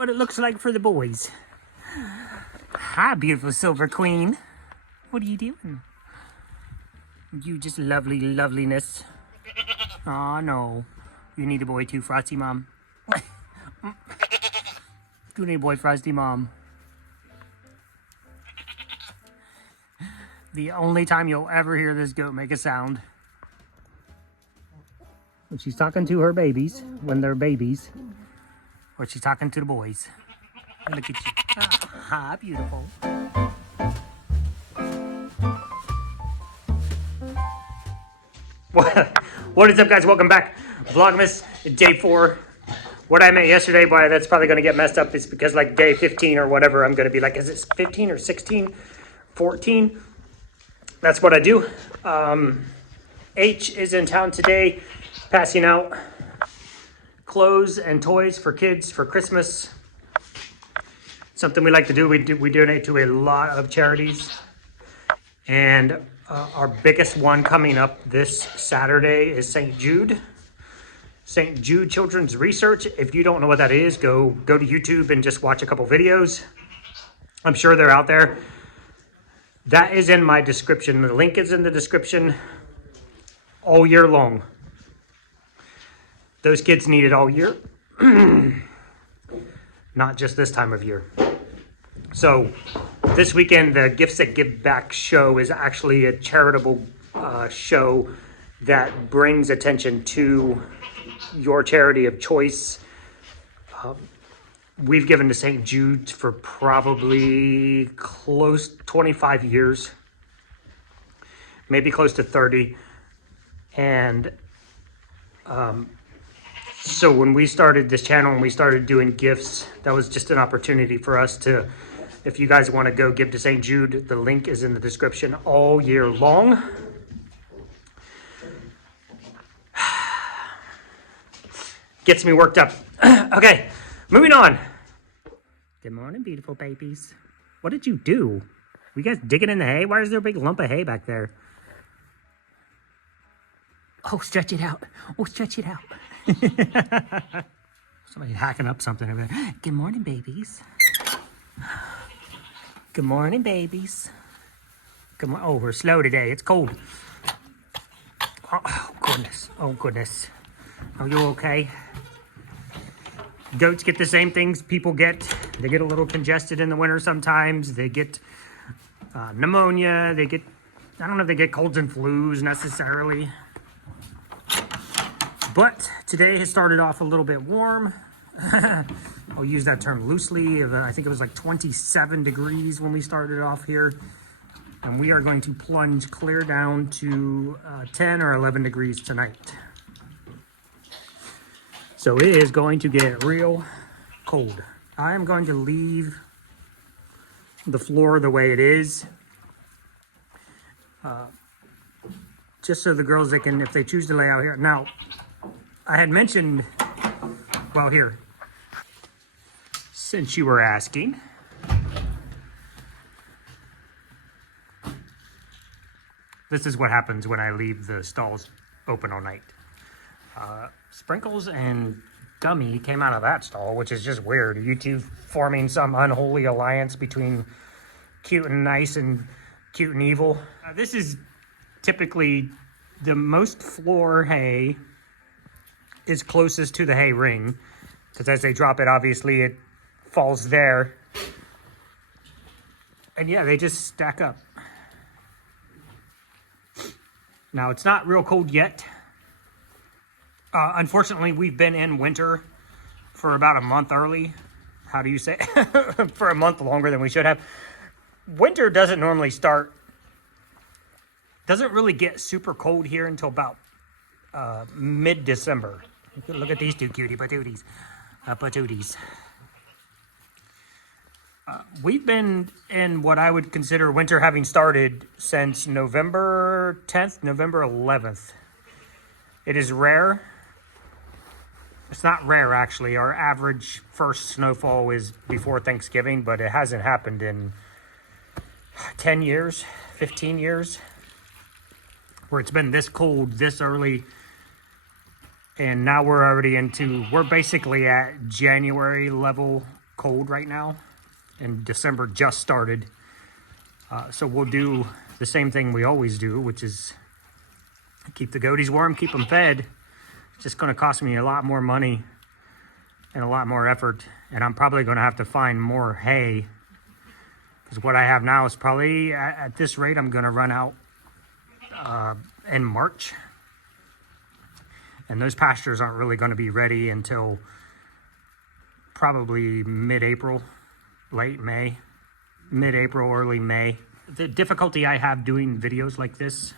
What it looks like for the boys. Hi, beautiful silver queen. What are you doing? You just lovely loveliness. Aw, no. You need a boy too, Frosty Mom. You need a boy, Frosty Mom. The only time you'll ever hear this goat make a sound. When she's talking to her babies, when they're babies. Or she's talking to the boys. Look at you. Ah, beautiful. What is up, guys? Welcome back. Vlogmas, day 4. What I meant yesterday, boy, that's probably going to get messed up. It's because like day 15 or whatever, I'm going to be like, is it 15 or 16? 14? That's what I do. H is in town today, passing out clothes and toys for kids for Christmas. Something we like to do. We donate to a lot of charities, and our biggest one coming up this Saturday is St. Jude. St. Jude Children's Research. If you don't know what that is, go to YouTube and just watch a couple videos. I'm sure they're out there. That is in my description. The link is in the description all year long. Those kids need it all year, not just this time of year. So this weekend, the Gifts That Give Back show is actually a charitable show that brings attention to your charity of choice. We've given to St. Jude for probably close 25 years, maybe close to 30. And so when we started this channel and we started doing gifts, that was just an opportunity for us to, if you guys want to go give to St. Jude, the link is in the description all year long. Gets me worked up. Okay, moving on. Good morning, beautiful babies. What did you do? You guys digging in the hay? Why is there a big lump of hay back there? Oh, stretch it out. Oh, stretch it out. Somebody hacking up something over there. Good morning, babies. Good morning, babies. Good morning. Oh, we're slow today. It's cold. Oh, goodness. Oh, goodness. Are you okay? Goats get the same things people get. They get a little congested in the winter sometimes. They get pneumonia. They get, I don't know if they get colds and flus necessarily. But today has started off a little bit warm. I'll use that term loosely. I think it was like 27 degrees when we started off here. And we are going to plunge clear down to 10 or 11 degrees tonight. So it is going to get real cold. I am going to leave the floor the way it is. Just so the girls, they can, if they choose to lay out here. Now, I had mentioned, well, here, since you were asking, this is what happens when I leave the stalls open all night. Sprinkles and Gummy came out of that stall, which is just weird. You two forming some unholy alliance between cute and nice and cute and evil. This is typically the most floor hay is closest to the hay ring, because as they drop it, obviously it falls there. And yeah, they just stack up. Now, it's not real cold yet. Unfortunately, we've been in winter for about a month early. How do you say? For a month longer than we should have. Winter doesn't normally start, doesn't really get super cold here until about mid-December. Look at these two cutie patooties. We've been in what I would consider winter having started since November 10th, November 11th. It is rare. It's not rare, actually. Our average first snowfall is before Thanksgiving, but it hasn't happened in 10 years, 15 years, where it's been this cold, this early. And now we're already we're basically at January level cold right now, and December just started. So we'll do the same thing we always do, which is keep the goaties warm, keep them fed. It's just going to cost me a lot more money and a lot more effort, and I'm probably going to have to find more hay, because what I have now is probably, at this rate, I'm going to run out in March, and those pastures aren't really going to be ready until probably mid-April, late May, mid-April, early May. The difficulty I have doing videos like this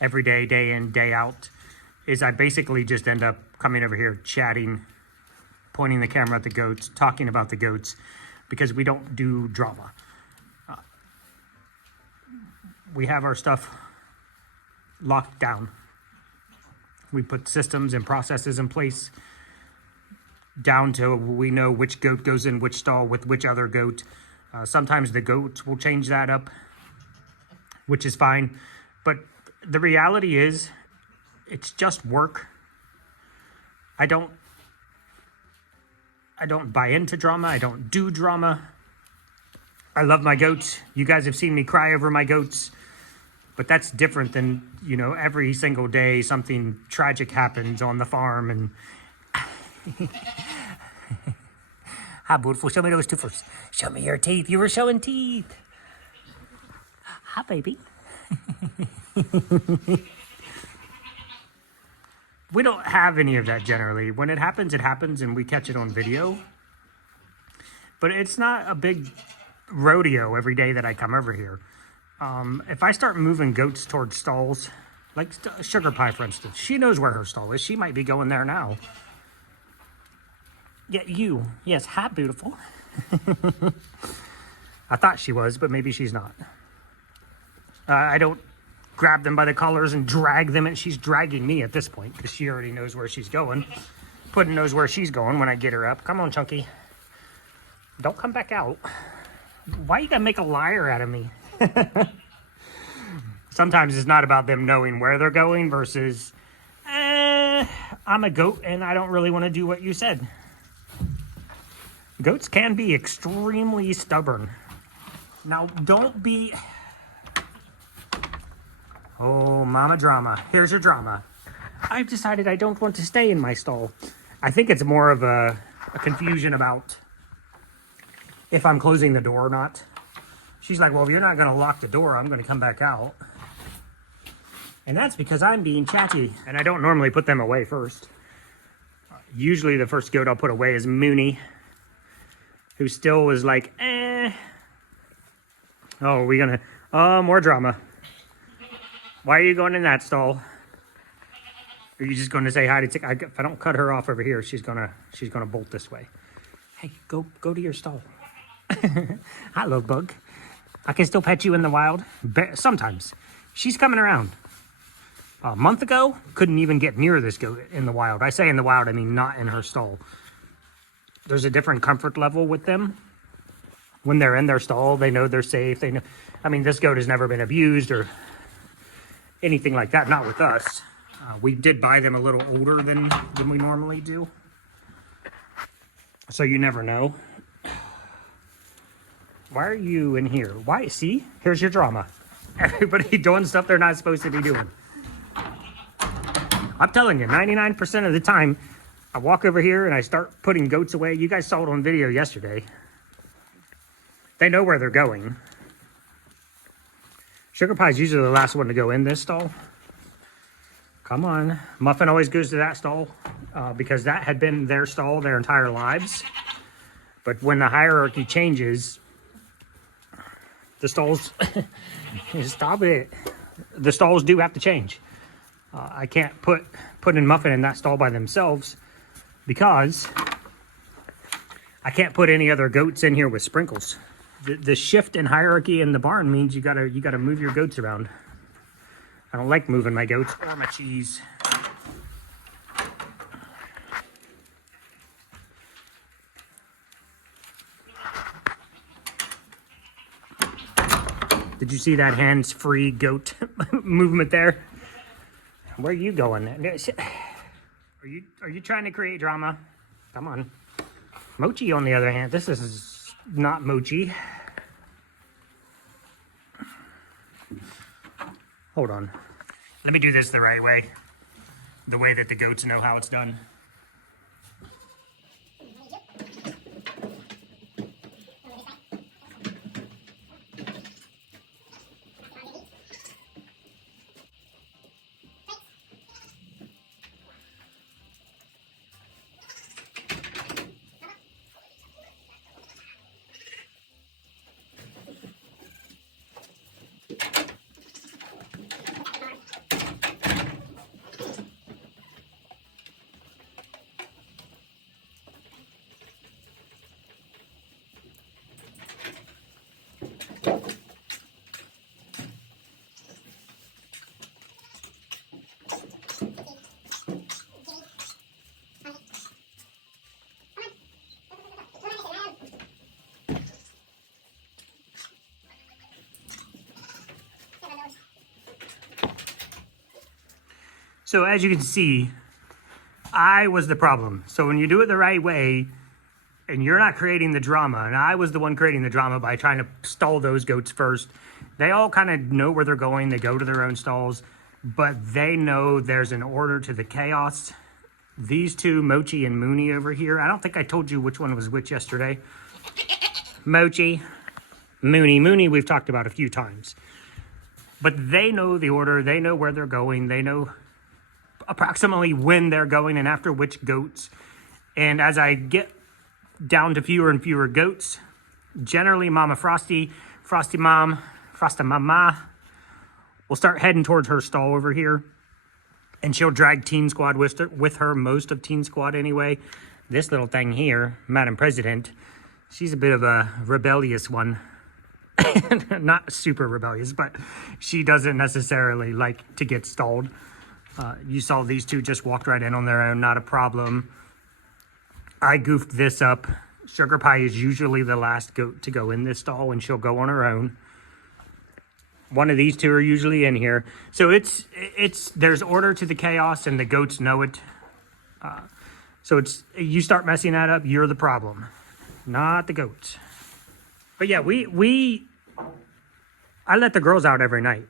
every day, day in, day out, is I basically just end up coming over here chatting, pointing the camera at the goats, talking about the goats, because we don't do drama. We have our stuff locked down. We put systems and processes in place down to we know which goat goes in which stall with which other goat. Sometimes the goats will change that up, which is fine. But the reality is, it's just work. I don't buy into drama. I don't do drama. I love my goats. You guys have seen me cry over my goats, but that's different than, you know, every single day something tragic happens on the farm and hi, beautiful. Show me those teeth first. Show me your teeth. You were showing teeth. Hi, baby. We don't have any of that generally. When it happens, and we catch it on video. But it's not a big rodeo every day that I come over here. If I start moving goats towards stalls, like Sugar Pie, for instance, she knows where her stall is. She might be going there now. Yeah, you. Yes, hi, beautiful. I thought she was, but maybe she's not. I don't grab them by the collars and drag them, and she's dragging me at this point because she already knows where she's going. Puddin' knows where she's going when I get her up. Come on, Chunky. Don't come back out. Why you gotta make a liar out of me? Sometimes it's not about them knowing where they're going versus, I'm a goat and I don't really want to do what you said. Goats can be extremely stubborn. Now, don't be... Oh, mama drama. Here's your drama. I've decided I don't want to stay in my stall. I think it's more of a confusion about if I'm closing the door or not. She's like, well, if you're not going to lock the door, I'm going to come back out. And that's because I'm being chatty. And I don't normally put them away first. Usually the first goat I'll put away is Mooney, who still is like, eh. Oh, are we going to... Oh, more drama. Why are you going in that stall? Are you just going to say hi to Tick? If I don't cut her off over here, she's gonna bolt this way. Hey, go to your stall. Hi, little bug. I can still pet you in the wild. Sometimes. She's coming around. A month ago, couldn't even get near this goat in the wild. I say in the wild, I mean not in her stall. There's a different comfort level with them. When they're in their stall, they know they're safe. They know. I mean, this goat has never been abused or anything like that. Not with us. We did buy them a little older than we normally do. So you never know. Why are you in here? Why? See? Here's your drama. Everybody doing stuff they're not supposed to be doing. I'm telling you, 99% of the time, I walk over here and I start putting goats away. You guys saw it on video yesterday. They know where they're going. Sugar Pie's usually the last one to go in this stall. Come on. Muffin always goes to that stall because that had been their stall their entire lives. But when the hierarchy changes, the stalls... Stop it. The stalls do have to change. I can't put in Muffin in that stall by themselves because I can't put any other goats in here with Sprinkles. The shift in hierarchy in the barn means you gotta move your goats around. I don't like moving my goats or my cheese. Did you see that hands-free goat movement there? Where are you going? Are you trying to create drama? Come on. Mochi, on the other hand, this is not Mochi. Hold on. Let me do this the right way. The way that the goats know how it's done. So as you can see, I was the problem. So when you do it the right way, and you're not creating the drama, and I was the one creating the drama by trying to stall those goats first. They all kind of know where they're going. They go to their own stalls, but they know there's an order to the chaos. These two, Mochi and Mooney over here, I don't think I told you which one was which yesterday. Mochi, Mooney. Mooney we've talked about a few times. But they know the order. They know where they're going. They know approximately when they're going and after which goats. And as I get down to fewer and fewer goats, generally Mama Frosty, Frosty Mom, Frosty Mama will start heading towards her stall over here. And she'll drag Teen Squad with her, most of Teen Squad anyway. This little thing here, Madam President, she's a bit of a rebellious one. Not super rebellious, but she doesn't necessarily like to get stalled. You saw these two just walked right in on their own, not a problem. I goofed this up. Sugar Pie is usually the last goat to go in this stall, and she'll go on her own. One of these two are usually in here. So there's order to the chaos, and the goats know it. So you start messing that up, you're the problem, not the goats. But yeah, I let the girls out every night.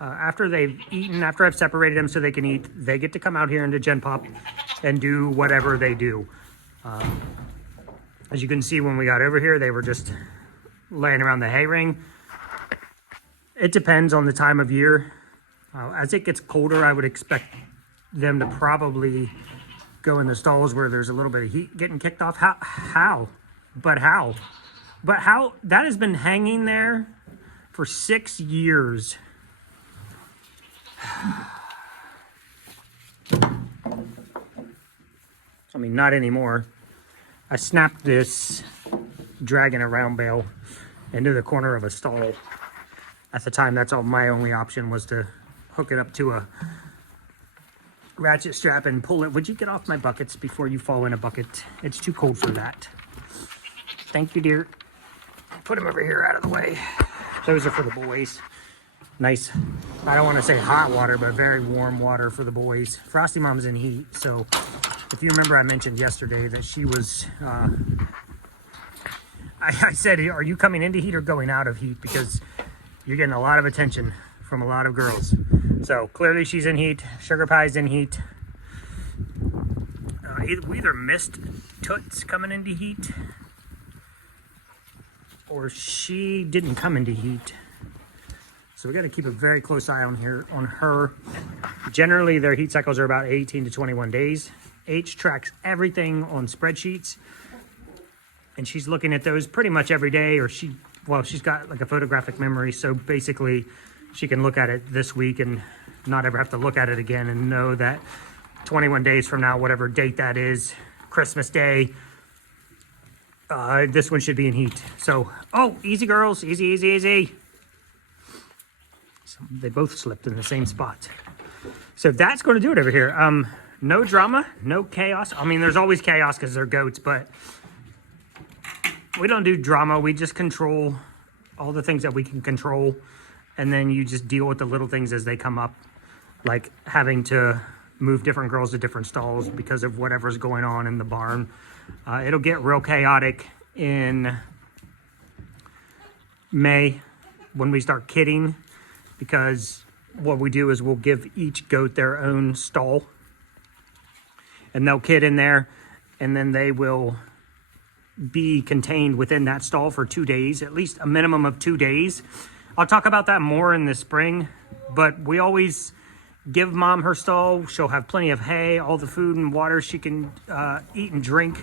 After they've eaten, after I've separated them so they can eat, they get to come out here into Gen Pop and do whatever they do. As you can see, when we got over here, they were just laying around the hay ring. It depends on the time of year. As it gets colder, I would expect them to probably go in the stalls where there's a little bit of heat getting kicked off. How? But how? That has been hanging there for 6 years. I mean, not anymore. I snapped this dragging a round bale into the corner of a stall. At the time, that's all my only option was to hook it up to a ratchet strap and pull it. Would you get off my buckets before you fall in a bucket? It's too cold for that. Thank you, dear. Put them over here out of the way. Those are for the boys. Nice, I don't want to say hot water, but very warm water for the boys. Frosty Mom's in heat, so if you remember I mentioned yesterday that she was, I said, are you coming into heat or going out of heat? Because you're getting a lot of attention from a lot of girls. So clearly she's in heat, Sugar Pie's in heat. We either missed Toots coming into heat, or she didn't come into heat. So we got to keep a very close eye on her. Generally, their heat cycles are about 18 to 21 days. H tracks everything on spreadsheets, and she's looking at those pretty much every day. Or she's got like a photographic memory, so basically, she can look at it this week and not ever have to look at it again, and know that 21 days from now, whatever date that is, Christmas Day, this one should be in heat. So, oh, easy girls, easy, easy, easy. They both slipped in the same spot. So that's going to do it over here. No drama, no chaos. I mean, there's always chaos because they're goats, but we don't do drama. We just control all the things that we can control. And then you just deal with the little things as they come up, like having to move different girls to different stalls because of whatever's going on in the barn. It'll get real chaotic in May when we start kidding, because what we do is we'll give each goat their own stall, and they'll kid in there, and then they will be contained within that stall for 2 days, at least a minimum of 2 days. I'll talk about that more in the spring, but we always give mom her stall. She'll have plenty of hay, all the food and water she can eat and drink,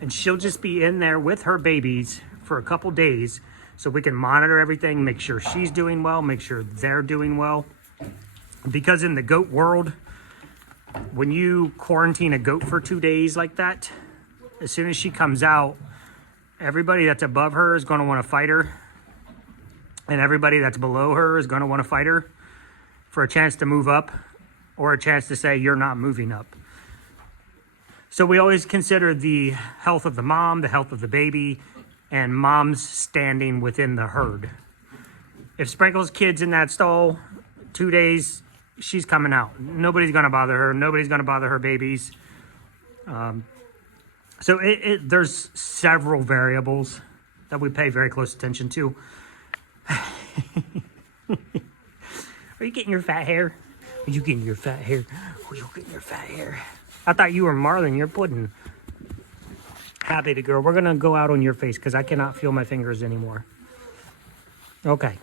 and she'll just be in there with her babies for a couple days so we can monitor everything, make sure she's doing well, make sure they're doing well. Because in the goat world, when you quarantine a goat for 2 days like that, as soon as she comes out, everybody that's above her is going to want to fight her, and everybody that's below her is going to want to fight her for a chance to move up or a chance to say you're not moving up. So we always consider the health of the mom, the health of the baby, and mom's standing within the herd. If Sprinkle's kid's in that stall 2 days, she's coming out. Nobody's going to bother her. Nobody's going to bother her babies. So there's several variables that we pay very close attention to. Are you getting your fat hair? Are you getting your fat hair? Are you getting your fat hair? I thought you were Marlin. You're Puddin'. Hi, baby girl. We're going to go out on your face because I cannot feel my fingers anymore. Okay.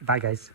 Bye, guys.